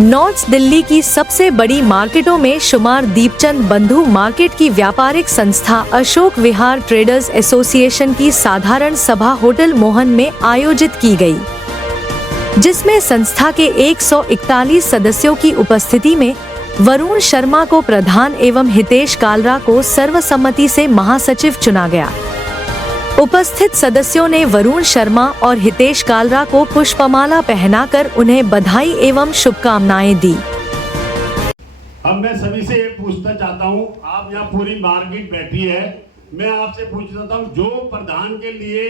North Delhi की सबसे बड़ी मार्केटों में शुमार दीपचंद बंधु मार्केट की व्यापारिक संस्था अशोक विहार ट्रेडर्स एसोसिएशन की साधारण सभा होटल मोहन में आयोजित की गई, जिसमें संस्था के 141 सदस्यों की उपस्थिति में वरुण शर्मा को प्रधान एवं हितेश कालरा को सर्वसम्मति से महासचिव चुना गया। उपस्थित सदस्यों ने वरुण शर्मा और हितेश कालरा को पुष्पमाला पहनाकर उन्हें बधाई एवं शुभकामनाएं दी। अब मैं सभी से ये पूछना चाहता हूँ, आप यहाँ पूरी मार्केट बैठी है, मैं आपसे पूछना चाहता हूँ, जो प्रधान के लिए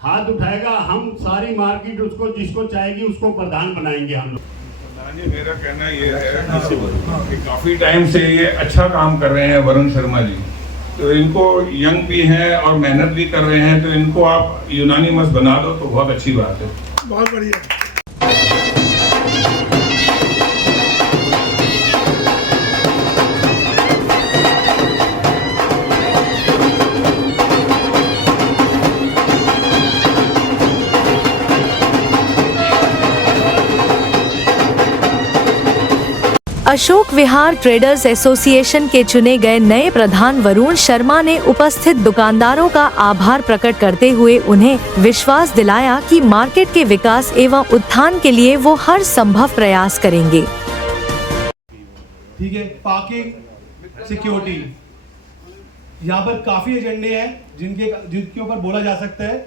हाथ उठाएगा हम सारी मार्केट उसको जिसको चाहेगी उसको प्रधान बनाएंगे हम लोग। मेरा कहना ये है कि काफी टाइम से ये अच्छा काम कर रहे हैं वरुण शर्मा जी, तो इनको यंग भी हैं और मेहनत भी कर रहे हैं, तो इनको आप यूनानिमस बना दो तो बहुत अच्छी बात है। बहुत बढ़िया। अशोक विहार ट्रेडर्स एसोसिएशन के चुने गए नए प्रधान वरुण शर्मा ने उपस्थित दुकानदारों का आभार प्रकट करते हुए उन्हें विश्वास दिलाया कि मार्केट के विकास एवं उत्थान के लिए वो हर संभव प्रयास करेंगे। ठीक है, पार्किंग, सिक्योरिटी, यहाँ पर काफी एजेंडे हैं जिनके ऊपर बोला जा सकता है,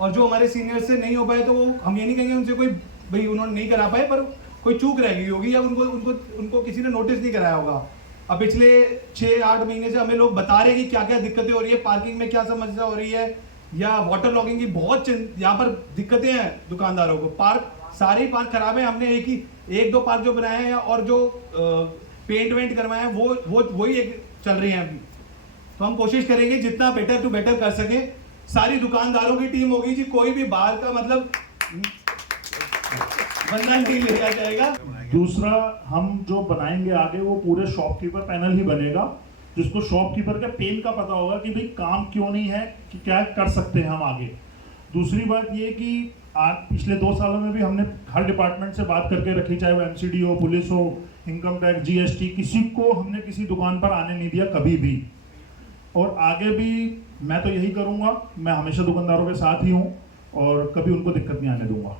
और जो हमारे सीनियर से नहीं हो पाए तो हम ये नहीं कहेंगे उनसे कोई भाई उन्होंने नहीं करा पाए, पर कोई चूक रह गई होगी या उनको किसी ने नोटिस नहीं कराया होगा। अब पिछले 6-8 महीने से हमें लोग बता रहे हैं कि क्या क्या दिक्कतें हो रही है, पार्किंग में क्या समस्या हो रही है, या वाटर लॉगिंग की बहुत यहाँ पर दिक्कतें हैं दुकानदारों को। सारे ही पार्क खराब है। हमने एक दो पार्क जो बनाए हैं और जो पेंट वेंट करवाए हैं वही चल रही हैं अभी। तो हम कोशिश करेंगे जितना बेटर टू बेटर कर सके। सारी दुकानदारों की टीम होगी जी, कोई भी बाहर का मतलब बंदा नहीं लिया जाएगा। दूसरा, हम जो बनाएंगे आगे वो पूरे शॉपकीपर पैनल ही बनेगा, जिसको शॉपकीपर का पेन का पता होगा कि भाई काम क्यों नहीं है, कि क्या कर सकते हैं हम आगे। दूसरी बात ये कि आज पिछले 2 सालों में भी हमने हर डिपार्टमेंट से बात करके रखी, चाहे वो एमसीडी हो, पुलिस हो, इनकम टैक्स, जीएसटी, किसी को हमने किसी दुकान पर आने नहीं दिया कभी भी, और आगे भी मैं तो यही करूँगा। मैं हमेशा दुकानदारों के साथ ही हूँ और कभी उनको दिक्कत नहीं आने दूंगा।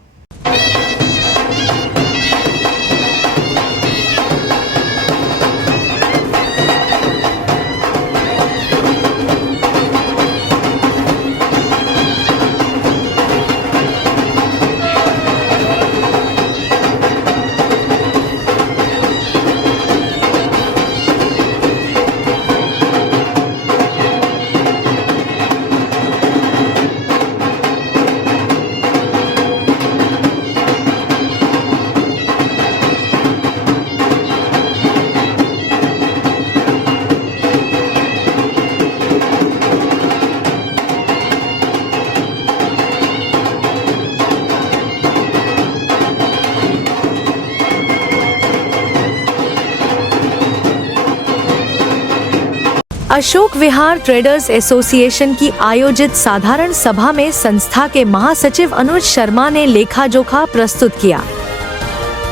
अशोक विहार ट्रेडर्स एसोसिएशन की आयोजित साधारण सभा में संस्था के महासचिव अनुज शर्मा ने लेखा जोखा प्रस्तुत किया।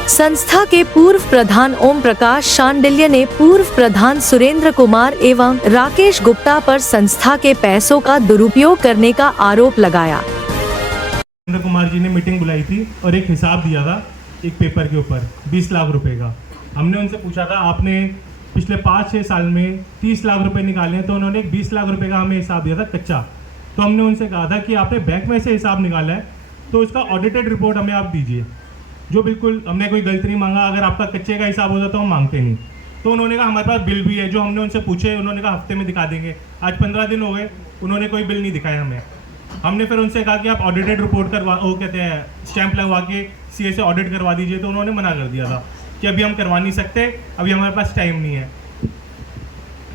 संस्था के पूर्व प्रधान ओम प्रकाश शांडिल्य ने पूर्व प्रधान सुरेंद्र कुमार एवं राकेश गुप्ता पर संस्था के पैसों का दुरुपयोग करने का आरोप लगाया। सुरेंद्र कुमार जी ने मीटिंग बुलाई थी और एक हिसाब दिया था एक पेपर के ऊपर 20 लाख रुपए का। हमने उनसे पूछा था आपने पिछले 5-6 साल में 30 लाख रुपए निकाले हैं, तो उन्होंने 20 लाख रुपए का हमें हिसाब दिया था कच्चा। तो हमने उनसे कहा था कि आपने बैंक में से हिसाब निकाला है तो उसका ऑडिटेड रिपोर्ट हमें आप दीजिए, जो बिल्कुल हमने कोई गलती नहीं मांगा। अगर आपका कच्चे का हिसाब होता तो हम मांगते नहीं। तो उन्होंने कहा हमारे पास बिल भी है, जो हमने उनसे पूछे, उन्होंने कहा हफ्ते में दिखा देंगे। आज 15 दिन हो गए, उन्होंने कोई बिल नहीं दिखाया हमें। हमने फिर उनसे कहा कि आप ऑडिटेड रिपोर्ट कहते हैं स्टैंप लगवा के सीए से ऑडिट करवा दीजिए, तो उन्होंने मना कर दिया था कि अभी हम करवा नहीं सकते, अभी हमारे पास टाइम नहीं है।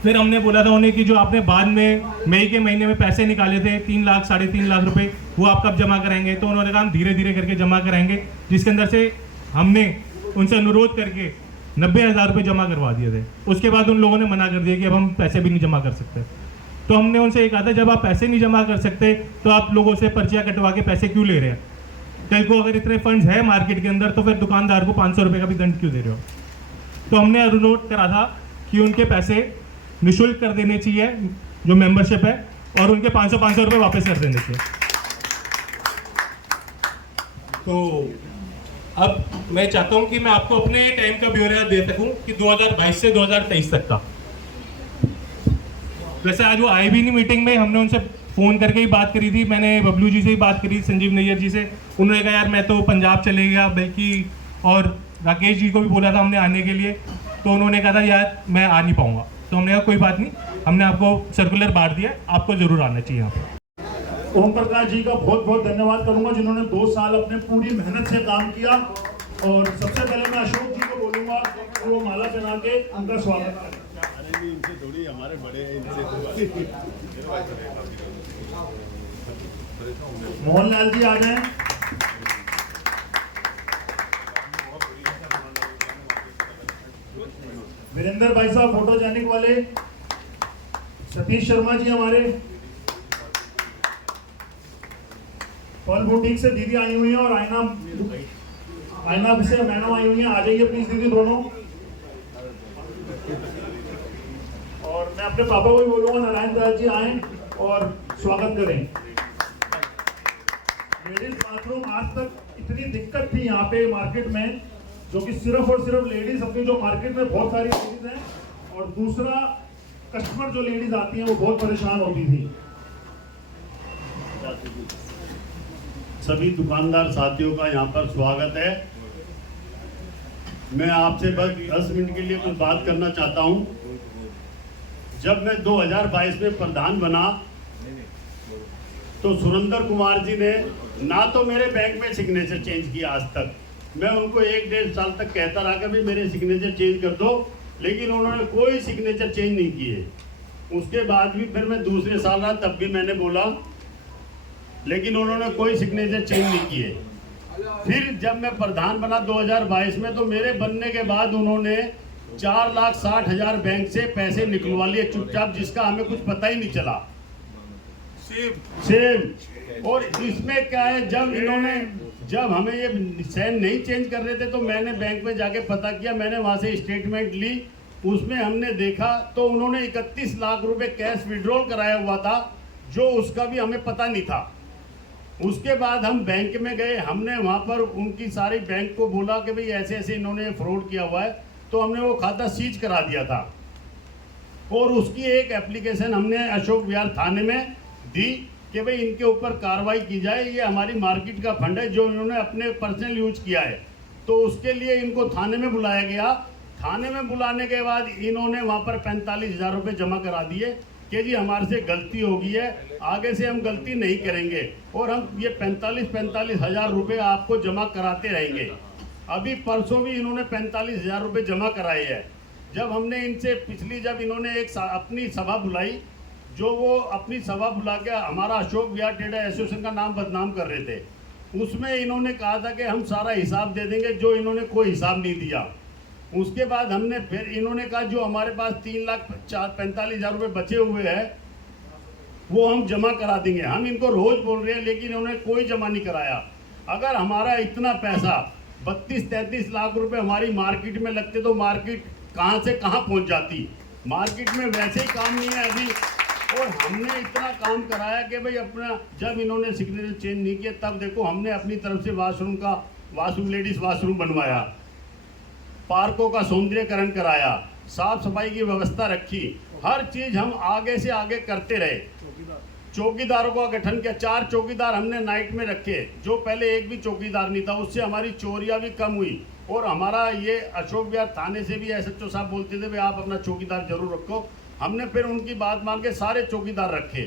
फिर हमने बोला था उन्हें कि जो आपने बाद में मई के महीने में पैसे निकाले थे 3 लाख 3.5 लाख रुपए, वो आप कब जमा कराएंगे। तो उन्होंने कहा हम धीरे धीरे करके जमा कराएंगे, जिसके अंदर से हमने उनसे अनुरोध करके 90,000 रुपये जमा करवा दिए थे। उसके बाद उन लोगों ने मना कर दिया कि अब हम पैसे भी नहीं जमा कर सकते। तो हमने उनसे ये कहा था जब आप पैसे नहीं जमा कर सकते तो आप लोगों से पर्चियाँ कटवा के पैसे क्यों ले रहे हैं। कल को अगर इतने फंड्स है मार्केट के अंदर तो फिर दुकानदार को 500 रुपये का भी दंड क्यों दे रहे हो? तो हमने अनुरोध करा था कि उनके पैसे निःशुल्क कर देने चाहिए जो मेंबरशिप है, और उनके 500 रुपये वापस कर देने चाहिए। तो अब मैं चाहता हूं कि मैं आपको अपने टाइम का ब्यौरा दे सकूं कि 2022 से 2023 तक का। वैसे आज वो आए भी नहीं मीटिंग में, हमने उनसे फ़ोन करके ही बात करी थी, मैंने बबलू जी से ही बात करी, संजीव नैयर जी से। उन्होंने कहा यार मैं तो पंजाब चले गया, बल्कि और राकेश जी को भी बोला था हमने आने के लिए, तो उन्होंने कहा था यार मैं आ नहीं पाऊँगा। तो हमने कहा कोई बात नहीं, हमने आपको सर्कुलर बांट दिया, आपको ज़रूर आना चाहिए यहाँ पर। ओम प्रकाश जी का बहुत बहुत धन्यवाद करूंगा जिन्होंने 2 साल अपने पूरी मेहनत से काम किया। और सबसे पहले मैं अशोक जी को बोलूंगा कि वो माला पहना के उनका स्वागत करें। मोहनलाल जी आ जाएं। वीरेंद्र भाई साहब फोटोजेनिक वाले। सतीश शर्मा जी हमारे फल बुटीक से दीदी आई हुई है, और आईना से मैडम आई हुई है। आ जाइए प्लीज दीदी दोनों। और मैं अपने पापा को भी बोलूंगा नारायण दास जी आए और स्वागत करें। लेडीज बाथरूम आज तक इतनी दिक्कत थी यहाँ पे मार्केट में, जो कि सिर्फ और सिर्फ लेडीज अपनी, जो मार्केट में बहुत सारी लेडीज हैं, और दूसरा कस्टमर जो लेडीज आती हैं वो बहुत परेशान होती थी। सभी दुकानदार साथियों का यहाँ पर स्वागत है। मैं आपसे बस 10 मिनट के लिए कुछ बात करना चाहता हूँ। जब मैं 2022 में प्रधान बना तो सुरेंद्र कुमार जी ने ना तो मेरे बैंक में सिग्नेचर चेंज किया आज तक। मैं उनको 1-1.5 साल तक कहता रहा कि भाई मेरे सिग्नेचर चेंज कर दो, लेकिन उन्होंने कोई सिग्नेचर चेंज नहीं किए। उसके बाद भी फिर मैं दूसरे साल रहा, तब भी मैंने बोला, लेकिन उन्होंने कोई सिग्नेचर चेंज नहीं किए। फिर जब मैं प्रधान बना 2022 में, तो मेरे बनने के बाद उन्होंने 4,60,000 बैंक से पैसे निकलवा लिए चुपचाप, जिसका हमें कुछ पता ही नहीं चला। सेम। और इसमें क्या है, जब हमें ये सैन नहीं चेंज कर रहे थे तो मैंने बैंक में जाके पता किया, मैंने वहाँ से स्टेटमेंट ली। उसमें हमने देखा तो उन्होंने 31 लाख रुपए कैश विड्रॉल कराया हुआ था, जो उसका भी हमें पता नहीं था। उसके बाद हम बैंक में गए, हमने वहाँ पर उनकी सारी बैंक को बोला कि भाई ऐसे ऐसे इन्होंने फ्रॉड किया हुआ है, तो हमने वो खाता सीज करा दिया था। और उसकी एक एप्लीकेशन हमने अशोक विहार थाने में दी कि भाई इनके ऊपर कार्रवाई की जाए, ये हमारी मार्केट का फंड है जो इन्होंने अपने पर्सनल यूज किया है। तो उसके लिए इनको थाने में बुलाया गया। थाने में बुलाने के बाद इन्होंने वहाँ पर 45,000 रुपये जमा करा दिए कि जी हमारे से गलती हो गई है, आगे से हम गलती नहीं करेंगे, और हम ये 45,000 रुपये आपको जमा कराते रहेंगे। अभी परसों भी इन्होंने 45,000 रुपये जमा कराए हैं। जब हमने इनसे जब इन्होंने एक अपनी सभा बुलाई, जो वो अपनी सभा बुला के हमारा अशोक विहार ट्रेडर एसोसिएशन का नाम बदनाम कर रहे थे, उसमें इन्होंने कहा था कि हम सारा हिसाब दे देंगे, जो इन्होंने कोई हिसाब नहीं दिया। उसके बाद हमने फिर इन्होंने कहा जो हमारे पास 3,45,000 रुपये बचे हुए हैं वो हम जमा करा देंगे। हम इनको रोज बोल रहे हैं, लेकिन इन्होंने कोई जमा नहीं कराया। अगर हमारा इतना पैसा 32-33 लाख रुपए हमारी मार्केट में लगते तो मार्केट कहाँ से कहाँ पहुँच जाती। मार्केट में वैसे ही काम नहीं है अभी, और हमने इतना काम कराया कि भाई अपना, जब इन्होंने सिग्नेचर चेंज नहीं किया तब देखो हमने अपनी तरफ से वाशरूम लेडीज वाशरूम बनवाया, पार्कों का सौंदर्यकरण कराया, साफ सफाई की व्यवस्था रखी, हर चीज हम आगे से आगे करते रहे। चौकीदारों का गठन किया, 4 चौकीदार हमने नाइट में रखे, जो पहले एक भी चौकीदार नहीं था। उससे हमारी चोरियां भी कम हुई। और हमारा ये अशोक विहार थाने से भी एसएचओ साहब बोलते थे भाई आप अपना चौकीदार जरूर रखो। हमने फिर उनकी बात मान के सारे चौकीदार रखे।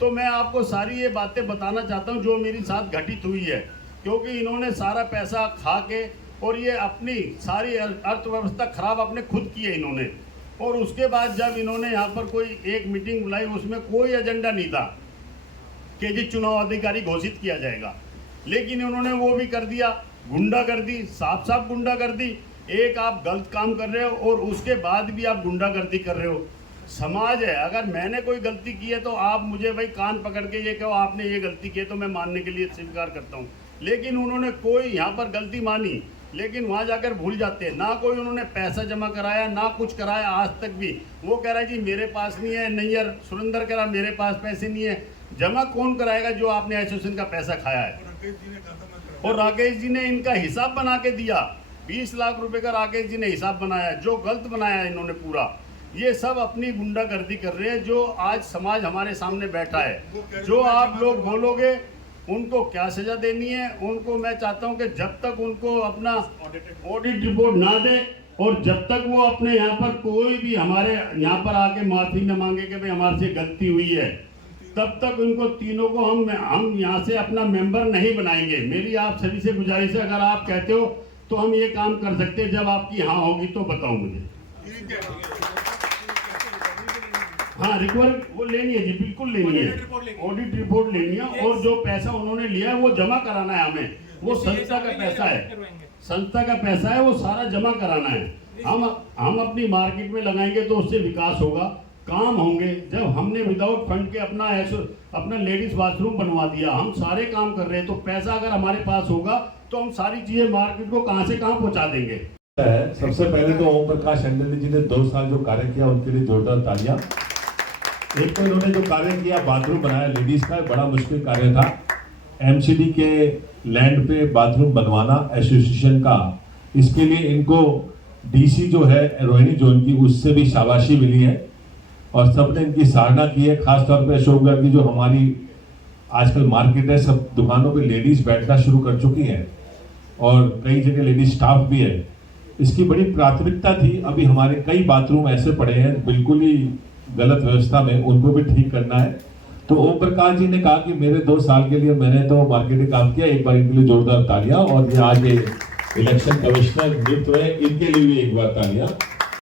तो मैं आपको सारी ये बातें बताना चाहता हूँ जो मेरे साथ घटित हुई है, क्योंकि इन्होंने सारा पैसा खा के और ये अपनी सारी अर्थव्यवस्था खराब अपने खुद की है इन्होंने। और उसके बाद जब इन्होंने यहाँ पर कोई एक मीटिंग बुलाई, उसमें कोई एजेंडा नहीं था कि जी चुनाव अधिकारी घोषित किया जाएगा, लेकिन उन्होंने वो भी कर दिया। गुंडागर्दी, साफ साफ गुंडागर्दी। एक आप गलत काम कर रहे हो और उसके बाद भी आप गुंडागर्दी कर रहे हो। समाज है, अगर मैंने कोई गलती की है तो आप मुझे भाई कान पकड़ के ये कहो आपने ये गलती की है तो मैं मानने के लिए स्वीकार करता हूँ, लेकिन उन्होंने कोई यहाँ पर गलती मानी, लेकिन वहाँ जाकर भूल जाते हैं। ना कोई उन्होंने पैसा जमा कराया, ना कुछ कराया आज तक भी। वो कह रहा है जी मेरे पास नहीं है, नैयर सुरेंद्र कह रहा मेरे पास पैसे नहीं है। जमा कौन कराएगा जो आपने एसोसिएशन का पैसा खाया है? और राकेश जी ने इनका हिसाब बना के दिया, 20 लाख रुपए का राकेश जी ने हिसाब बनाया, जो गलत बनाया इन्होंने पूरा। ये सब अपनी गुंडागर्दी कर रहे हैं, जो आज समाज हमारे सामने बैठा है। जो आप लोग बोलोगे उनको क्या सजा देनी है, उनको मैं चाहता हूं कि जब तक उनको अपना ऑडिट रिपोर्ट ना दे और जब तक वो अपने यहाँ पर कोई भी हमारे यहाँ पर आके माफी न मांगे कि भाई हमारे से गलती हुई है, तब तक उनको तीनों को हम यहाँ से अपना मेंबर नहीं बनाएंगे। मेरी आप सभी से गुजारिश है, अगर आप कहते हो तो हम ये काम कर सकते हैं। जब आपकी हाँ होगी तो बताओ मुझे। हाँ, रिकवर वो लेनी है जी, बिल्कुल लेनी है, ऑडिट रिपोर्ट लेनी है। और जो पैसा उन्होंने लिया है वो जमा कराना है हमें। वो संस्था का पैसा है, संस्था का पैसा है, वो सारा जमा कराना है। हम अपनी मार्केट में लगाएंगे तो उससे विकास होगा, काम होंगे। जब हमने विदाउट फंड के अपना लेडीज बाथरूम बनवा दिया, हम सारे काम कर रहे हैं, तो पैसा अगर हमारे पास होगा तो हम सारी चीजें मार्केट को कहां से कहां पहुंचा देंगे। सबसे पहले तो ओम प्रकाश अंडल जी ने 2 साल जो कार्य किया उनके लिए जोरदार तालियां। एक तो इन्होंने जो कार्य किया, बाथरूम बनाया लेडीज का, बड़ा मुश्किल कार्य था। एमसीडी के लैंड पे बाथरूम बनवाना एसोसिएशन का, इसके लिए इनको डीसी जो है रोहिणी जोन की, उससे भी शाबाशी मिली है और सबने इनकी सराहना की है। खासतौर पे अशोकगढ़ की जो हमारी आजकल मार्केट है, सब दुकानों पे लेडीज बैठना शुरू कर चुकी हैं और कई जगह लेडीज स्टाफ भी है। इसकी बड़ी प्राथमिकता थी। अभी हमारे कई बाथरूम ऐसे पड़े हैं बिल्कुल ही गलत व्यवस्था में, उनको भी ठीक करना है। तो ओम प्रकाश जी ने कहा कि मेरे 2 साल के लिए मैंने तो मार्केटिंग काम किया, एक बार इनके लिए जोरदार तालियां। और ये आज इलेक्शन कमिश्नर नियुक्त हुए, इनके लिए भी एक बार तालियां।